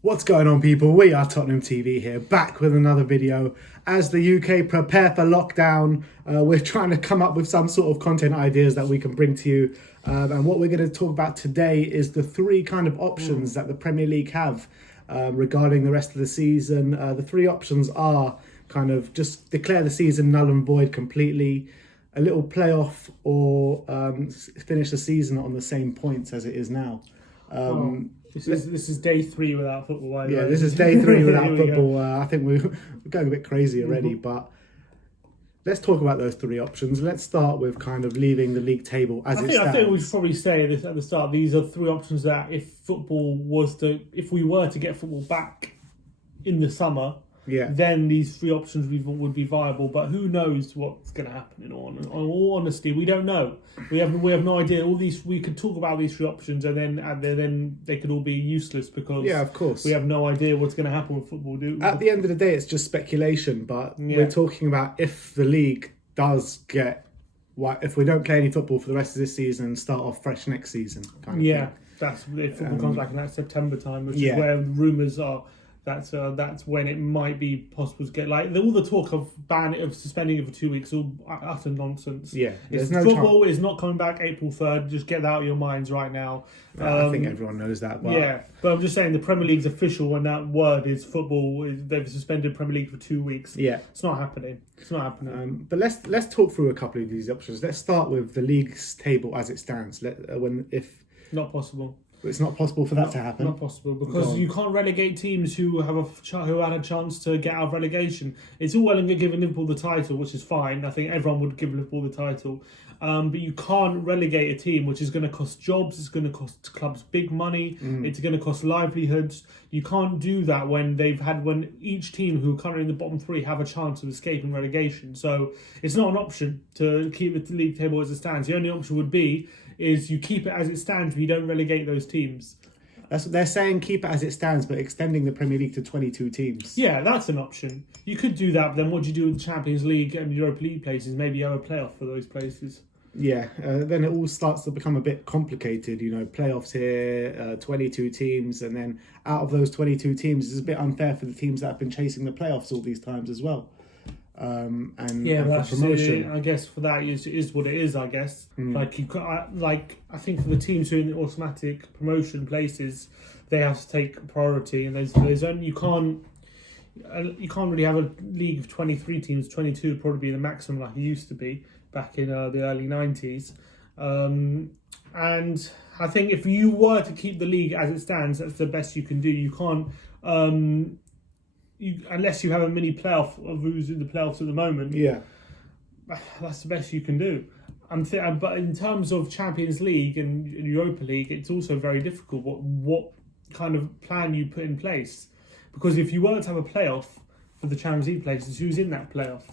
What's going on, people? We are Tottenham TV here, back with another video. As the UK prepare for lockdown, we're trying to come up with some sort of content ideas that we can bring to you. And what we're going to talk about today is the three kind of options that the Premier League have regarding the rest of the season. The three options are kind of just declare the season null and void completely, a little playoff, or finish the season on the same points as it is now. This is day 3 without football. By the way. This is day 3 without football. I think we're going a bit crazy already, but let's talk about those three options. Let's start with kind of leaving the league table as it stands. I think we should probably say this at the start. These are three options that if we were to get football back in the summer, then these three options would be viable. But who knows what's going to happen? In all honesty, we don't know. We have no idea. We could talk about these three options, and then they could all be useless because of course, we have no idea what's going to happen with football. At the end of the day, it's just speculation. But we're talking about if the league does get if we don't play any football for the rest of this season and start off fresh next season. Kind of thing. That's if football comes back in that September time, which is where rumours are. That's when it might be possible to get all the talk of suspending it for 2 weeks, all utter nonsense. Football is not coming back April 3rd. Just get that out of your minds right now. I think everyone knows that. But but I'm just saying the Premier League's official when that word is football. They've suspended Premier League for 2 weeks. It's not happening. It's not happening. But let's talk through a couple of these options. Let's start with the league's table as it stands. Not possible. It's not possible for that to happen. Not possible because you can't relegate teams who had a chance to get out of relegation. It's all well and good giving Liverpool the title, which is fine. I think everyone would give Liverpool the title, but you can't relegate a team which is going to cost jobs. It's going to cost clubs big money. It's going to cost livelihoods. You can't do that when each team who are currently in the bottom 3 have a chance of escaping relegation. So it's not an option to keep the league table as it stands. The only option would be is you keep it as it stands, but you don't relegate those teams. That's what they're saying, keep it as it stands, but extending the Premier League to 22 teams. Yeah, that's an option. You could do that, but then what do you do with the Champions League and Europa League places? Maybe you have a playoff for those places. Then it all starts to become a bit complicated. Playoffs here, 22 teams, and then out of those 22 teams, it's a bit unfair for the teams that have been chasing the playoffs all these times as well. And for promotion, I guess for that is what it is. I guess I think for the teams who are in the automatic promotion places, they have to take priority, and there's only you can't really have a league of 23 teams. 22 would probably be the maximum like it used to be back in the early 90s. And I think if you were to keep the league as it stands, that's the best you can do. You can't. Unless you have a mini playoff of who's in the playoffs at the moment, that's the best you can do. But in terms of Champions League and Europa League, it's also very difficult what kind of plan you put in place. Because if you were to have a playoff for the Champions League places, who's in that playoff?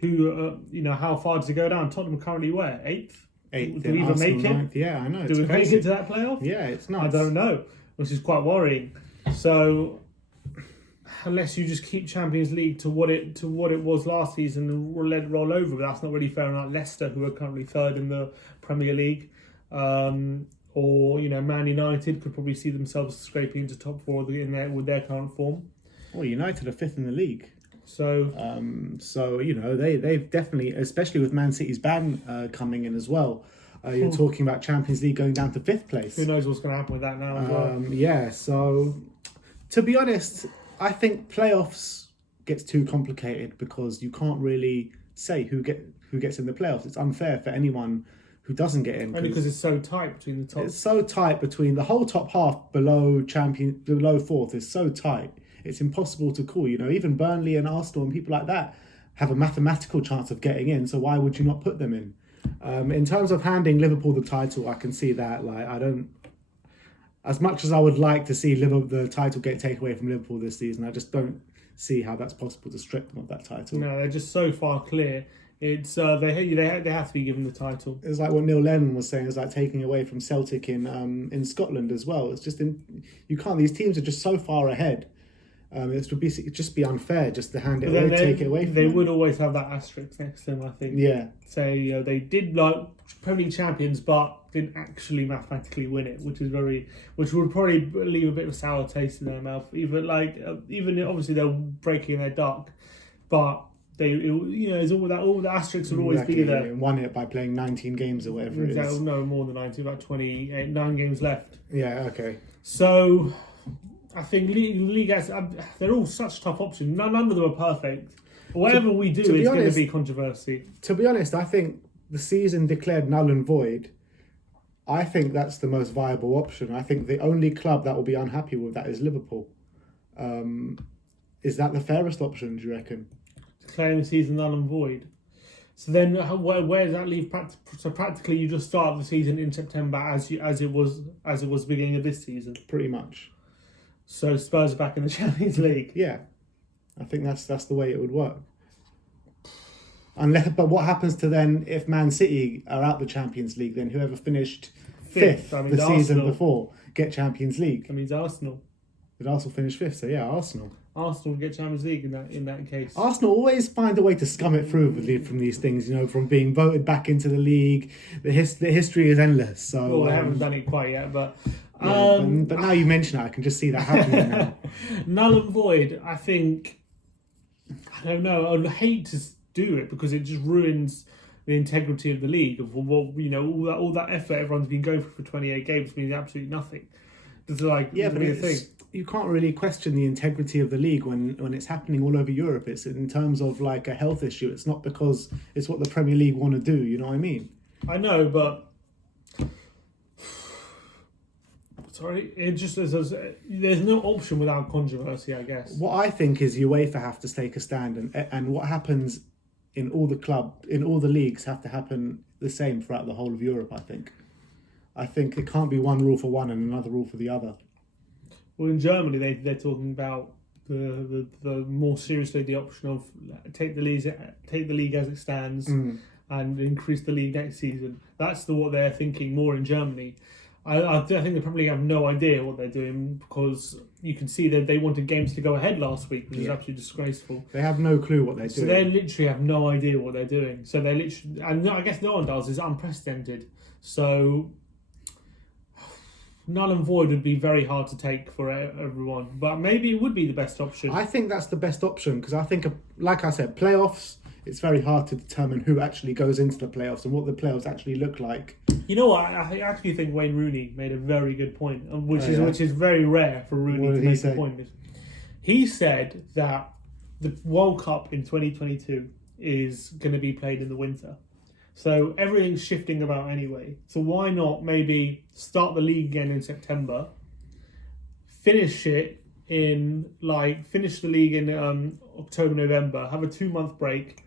How far does it go down? Tottenham are currently where? 8th? Do we even make it? 9th. Yeah, I know. Do we make it to that playoff? Yeah, it's nuts. I don't know, which is quite worrying. So unless you just keep Champions League to what it was last season and let it roll over, but that's not really fair enough. Leicester, who are currently 3rd in the Premier League, or Man United could probably see themselves scraping into top 4 with their current form. Well, United are 5th in the league. So they've definitely, especially with Man City's ban coming in as well. You're talking about Champions League going down to 5th place. Who knows what's going to happen with that now as well? So to be honest, I think playoffs gets too complicated because you can't really say who gets in the playoffs. It's unfair for anyone who doesn't get in. Only because it's so tight between the top. It's so tight between the whole top half below 4th is so tight. It's impossible to call. Even Burnley and Arsenal and people like that have a mathematical chance of getting in. So why would you not put them in? In terms of handing Liverpool the title, I can see that. As much as I would like to see the title get taken away from Liverpool this season, I just don't see how that's possible to strip them of that title. No, they're just so far clear. It's they have to be given the title. It's like what Neil Lennon was saying. It's like taking away from Celtic in Scotland as well. It's just you can't. These teams are just so far ahead It would just be unfair just to hand it But away, then take it away from they them. would always have that asterisk next to them, I think. Yeah. Say they did like Premier League champions, but didn't actually mathematically win it, which would probably leave a bit of a sour taste in their mouth. Even obviously they're breaking their duck, but there's all the asterisks will always be there. They won it by playing 19 games or whatever it is. No, more than 19, about 28, 9 games left. Yeah, okay. So I think league they're all such tough options. None of them are perfect. Whatever we do is going to be controversy. To be honest, I think the season declared null and void, I think that's the most viable option. I think the only club that will be unhappy with that is Liverpool. Is that the fairest option, do you reckon? Declaring the season null and void. So then, where does that leave? So practically, you just start the season in September as it was beginning of this season. Pretty much. So Spurs are back in the Champions League. Yeah, I think that's the way it would work. But what happens to then if Man City are out the Champions League? Then whoever finished fifth the season before get Champions League. That means Arsenal. Did Arsenal finish fifth? So yeah, Arsenal. Arsenal will get Champions League in that case. Arsenal always find a way to scum it through from these things, from being voted back into the league. The history is endless. So well, they haven't done it quite yet, but but now you mention it, I can just see that happening now. Null and void. I think I don't know. I'd hate to do it because it just ruins the integrity of the league. Of all that effort everyone's been going for 28 games means absolutely nothing. It's like you can't really question the integrity of the league when it's happening all over Europe. It's in terms of like a health issue. It's not because it's what the Premier League want to do. You know what I mean? I know, but sorry, it just there's no option without controversy, I guess. What I think is UEFA have to take a stand, and what happens in all the leagues have to happen the same throughout the whole of Europe. I think it can't be one rule for one and another rule for the other. Well, in Germany, they're talking about the more seriously the option of take the league as it stands and increase the league next season. That's what they're thinking more in Germany. I think they probably have no idea what they're doing because you can see that they wanted games to go ahead last week, which is absolutely disgraceful. They have no clue what they're doing. So they literally have no idea what they're doing. So they're literally, and I guess no one does, it's unprecedented. So null and void would be very hard to take for everyone, but maybe it would be the best option. I think that's the best option because I think, like I said, playoffs, it's very hard to determine who actually goes into the playoffs and what the playoffs actually look like. You know what? I actually think Wayne Rooney made a very good point, which is very rare for Rooney to make a point. He said that the World Cup in 2022 is going to be played in the winter. So everything's shifting about anyway. So why not maybe start the league again in September, finish the league in October, November, have a 2-month break,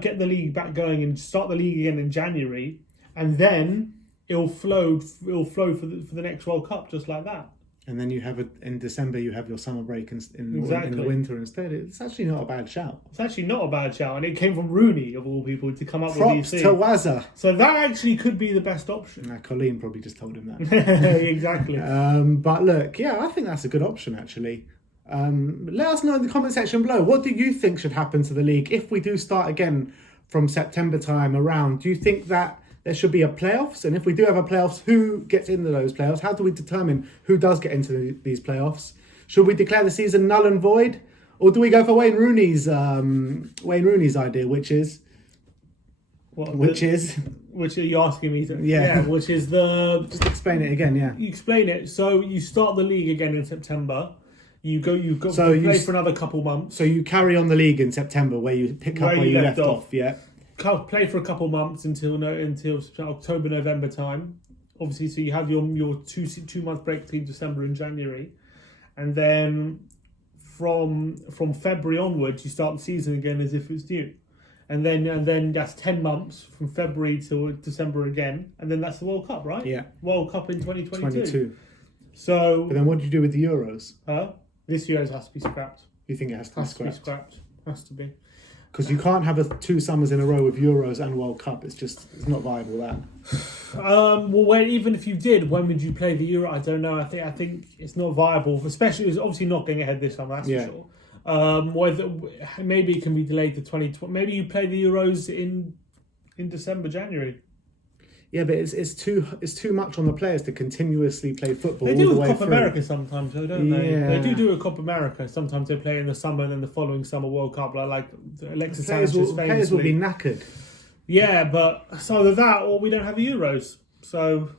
get the league back going and start the league again in January, and then it'll flow for the next World Cup just like that. And then you have in December you have your summer break in the winter instead. It's actually not a bad shout. It's actually not a bad shout, and it came from Rooney of all people to come up Props with these things. to Wazza. So that actually could be the best option. Colleen probably just told him that. Exactly. But look, yeah, I think that's a good option actually. Let us know in the comment section below. What do you think should happen to the league if we do start again from September time around? Do you think that there should be a playoffs? And if we do have a playoffs, who gets into those playoffs? How do we determine who does get into these playoffs? Should we declare the season null and void? Or do we go for Wayne Rooney's idea, which is... Which are you asking me to? Yeah, which is the... Just explain it again, yeah. You explain it. So you start the league again in September. You play for another couple months. So you carry on the league in September where you pick up where you left off, yeah. Play for a couple months until October, November time. Obviously, so you have your 2-month break between December and January, and then from February onwards, you start the season again as if it's new, and then that's 10 months from February to December again, and then that's the World Cup, right? Yeah. World Cup in 2022. So. But then what do you do with the Euros? This Euros has to be scrapped. You think it has to be scrapped? Has to be. Because you can't have 2 summers in a row with Euros and World Cup. It's not viable, that. Well, even if you did, when would you play the Euro? I don't know. I think it's not viable, especially it's obviously not going ahead this summer. That's for sure. Whether maybe it can be delayed to 2020. Maybe you play the Euros in December, January. Yeah, but it's too much on the players to continuously play football. They do all the with way Copa through. America sometimes, though, don't they? Yeah. They do a Copa America. Sometimes they play in the summer and then the following summer World Cup, like Alexis Sanchez famously. Players will be knackered. Yeah, but it's either that or we don't have the Euros. So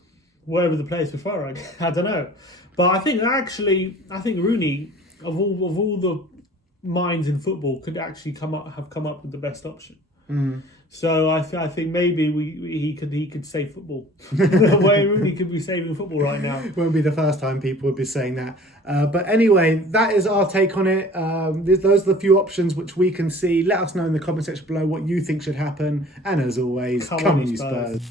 wherever the players prefer, I don't know. But I think Rooney, of all the minds in football, could actually come up with the best option. Mm. So I think maybe he could save football. The way Rooney could be saving football right now. It won't be the first time people would be saying that. But anyway, that is our take on it. Those are the few options which we can see. Let us know in the comment section below what you think should happen. And as always, come on you Spurs.